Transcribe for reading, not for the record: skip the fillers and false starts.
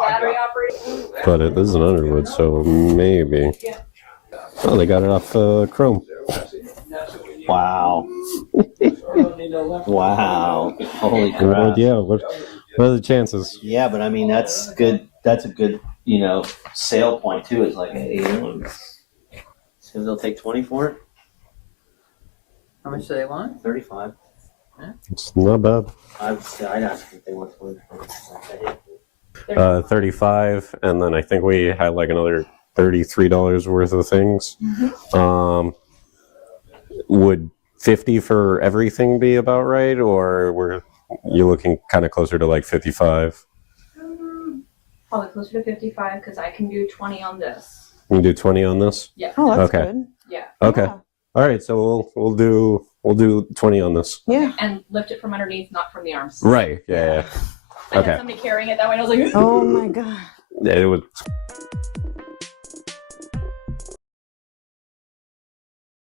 battery operated. But it is an Underwood, so maybe. Oh, they got it off Chrome. Wow. Wow. Holy crap. Well, yeah, what are the chances? Yeah, but I mean, that's good. That's a good, sale point too. It's like, hey, so they'll take 20 for it? How much do they want? 35. It's not bad. I'd ask if they want 20 for it. 35, and then I think we had like another $33 worth of things. Would 50 for everything be about right, or were you looking kind of closer to like 55? Probably closer to 55 because I can do 20 on this. You can do 20 on this? Yeah. Oh, that's Okay. good. Yeah. Okay. Yeah. All right, so we'll do 20 on this. Yeah. And lift it from underneath, not from the arms. Right. Yeah. I Okay. had somebody carrying it that way, and I was like, Oh my God. It would.